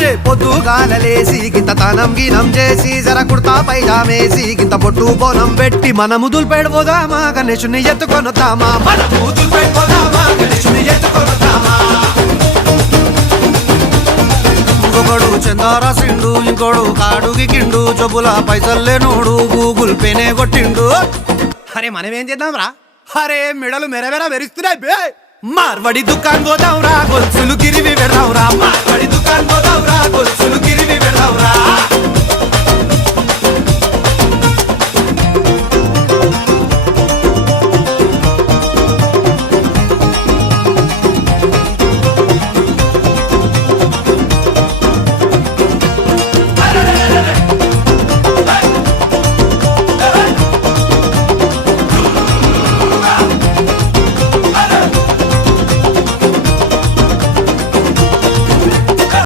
అరే పొద్దుగాలలేసి గింత తనం గినం చేసి జర కుర్తా పైజామేసి గింత పొట్టు బోనం పెట్టి మనము దుల్పెడిపోదామా గణేశుని ఎత్తుకొనుతామా మనము దుల్పెడిపోదామా గణేశుని ఎత్తుకొనుతామా ఇంకొకడు చందారాసిండు ఇంకోడు కాడుకి కిండు జబ్బుల పైసల్లేనోడు గూగుల్ పేనే కొట్టిండు అరే మనమేం చేద్దాం రా అరే మెడలు మెరమెర మెరుస్తున్నాయి బే మార్వడి దుకాన్ పోదాం రా గొలుసులు గిరివి పెడదాం రా మార్వడి దుకాన్